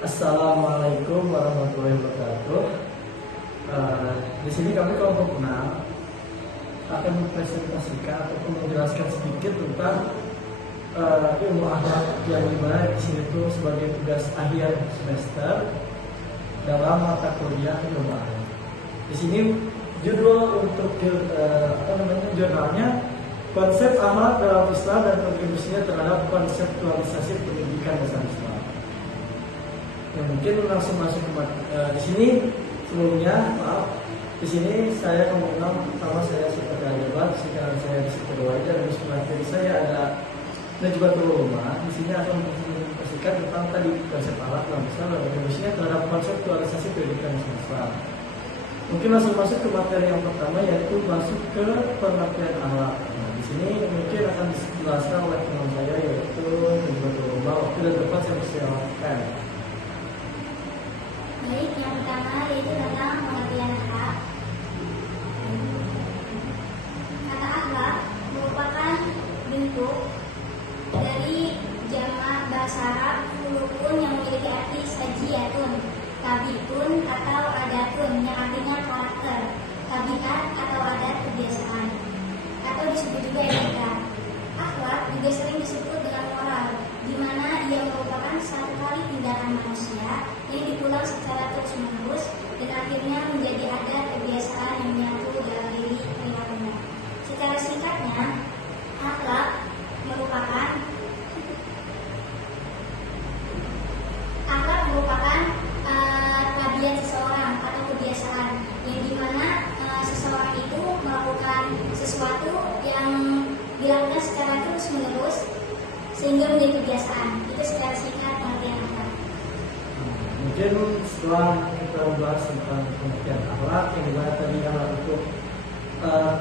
Assalamualaikum warahmatullahi wabarakatuh. Di sini kami kelompok 6 akan mempresentasikan ataupun menjelaskan sedikit tentang ilmu akhlak yang dimana di sini itu sebagai tugas akhir semester dalam mata kuliah ilmu akhlak. Di sini judul untuk jurnalnya konsep akhlak dalam Islam dan kontribusinya terhadap konseptualisasi pendidikan dasar Islam. Ya, mungkin langsung masuk ke di sini. Sebelumnya maaf, di sini saya mengenal pertama saya seperti Aljabar, sekarang saya di situ Wajar dan di sebelah kiri saya ada Najbatul Ulama. Di sini akan mempresentasikan tentang tadi konsep akhlak dalam Islam dan kontribusinya terhadap konseptualisasi pendidikan Islam. Mungkin langsung masuk ke materi yang pertama, yaitu masuk ke pengertian akhlak. Nah, di sini mungkin akan dijelaskan oleh teman saya, yaitu Najbatul Ulama. Waktu dan tempat saya persilakan. Baik, yang pertama yaitu tentang pengertian akhlak. Kata akhlak merupakan bentuk dari jamak bahasa Arab hulukun yang memiliki arti sajiyatun, tabiun atau adatun yang artinya karakter, tabiat atau adat kebiasaan, atau disebut juga etika. Akhlak juga sering disebut dengan moral, di mana ia merupakan satu kali tindakan manusia yang diulang secara terus-menerus dan akhirnya menjadi adat kebiasaan yang menyatu dalam diri perilakunya. Secara singkatnya, akhlak merupakan tabiat seseorang atau kebiasaan yang dimana seseorang itu melakukan sesuatu yang dilakukan secara terus-menerus sehingga menjadi kebiasaan. Itu secara singkat pengertian akhlak. Mungkin setelah kita membahas tentang pengertian akhlak, yang dimana tadi akhlak itu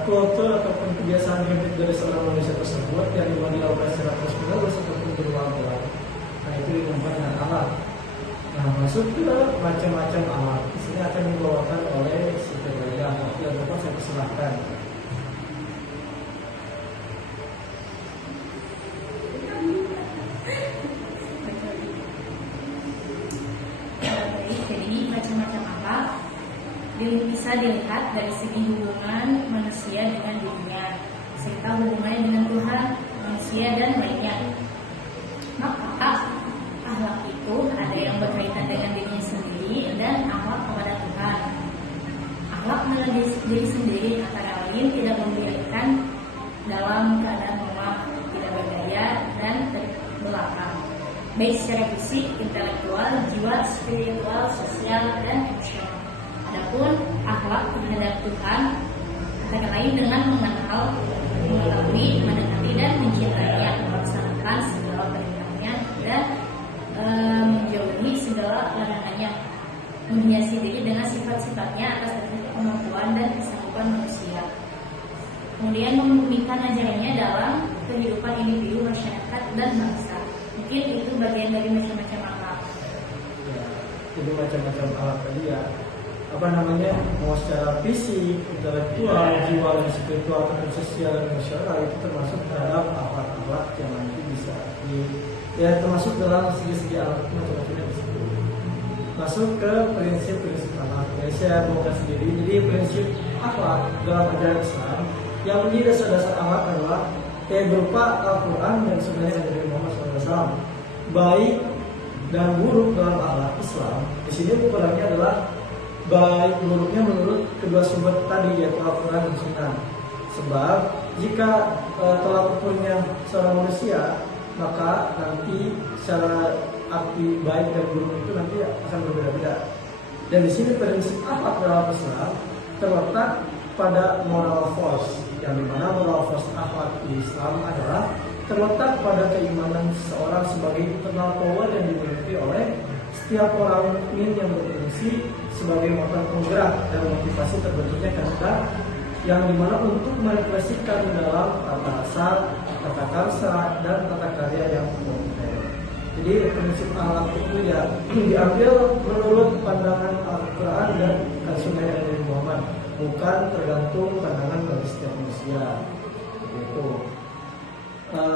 kultur ataupun kebiasaan hidup dari seorang manusia tersebut yang dimana dilakukan secara terus-menerus ataupun berulang-ulang. Nah, itu dinamakan dengan akhlak. Nah, masuk ke macam-macam akhlak. Di sini akan dibawakan oleh Siti Raya. Waktu yang dapat saya persilahkan. Bisa dilihat dari segi hubungan manusia dengan dirinya, serta hubungannya dengan Tuhan, manusia, dan lainnya. Maka akhlak itu ada yang berkaitan dengan dirinya sendiri dan akhlak kepada Tuhan. Akhlak dengan diri sendiri antara lain tidak membiarkan dalam keadaan lemah, tidak berdaya, dan terbelakang, baik secara fisik, intelektual, jiwa, spiritual, sosial, dan emosional. Adapun akhlak terhadap Tuhan antara lain dengan mengenal, mengetahui, mendekati dan mencintainya, melaksanakan segala perintahnya dan menjauhi segala larangannya, menghiasi diri dengan sifat-sifatnya atas dasar kemampuan dan kesanggupan manusia. Kemudian membumikan ajarannya dalam kehidupan individu, masyarakat, dan bangsa. Mungkin itu bagian dari macam-macam akhlak. Ya, jadi macam-macam akhlak tadi ya. Mau secara fisik, intelektual, jiwa dan spiritual, dan sosial dan emosional, itu termasuk terhadap akhlak-akhlak yang nanti bisa termasuk dalam segi-segi akhlak macam-macamnya di situ. Masuk ke prinsip-prinsip akhlak. Saya bawakan sendiri. Jadi prinsip akhlak dalam ajaran Islam yang menjadi dasar-dasar akhlak adalah berupa Al-Quran dan sunnahnya dari Muhammad SAW. Baik dan buruk dalam akhlak Islam di sini ukurannya adalah baik buruknya menurut kedua sumber tadi, yaitu Al-Quran dan Sunnah. Sebab jika telah ukurnya seorang manusia, maka nanti secara arti baik dan buruk itu nanti akan berbeda-beda. Dan di sini prinsip akhlak dalam Islam terletak pada moral force, yang dimana moral force akhlak di Islam adalah terletak pada keimanan seseorang sebagai internal power yang dimiliki oleh setiap orang mukmin yang berfungsi sebagai motor penggerak dan motivasi terbentuknya karakter yang dimana untuk merepresikan dalam tata asal, tata karsa, dan tata karya yang kompeten. Jadi prinsip akhlak itu ya diambil menurut pandangan Al-Quran dan Sunnah dari Muhammad, bukan tergantung pandangan dari setiap manusia. Begitu.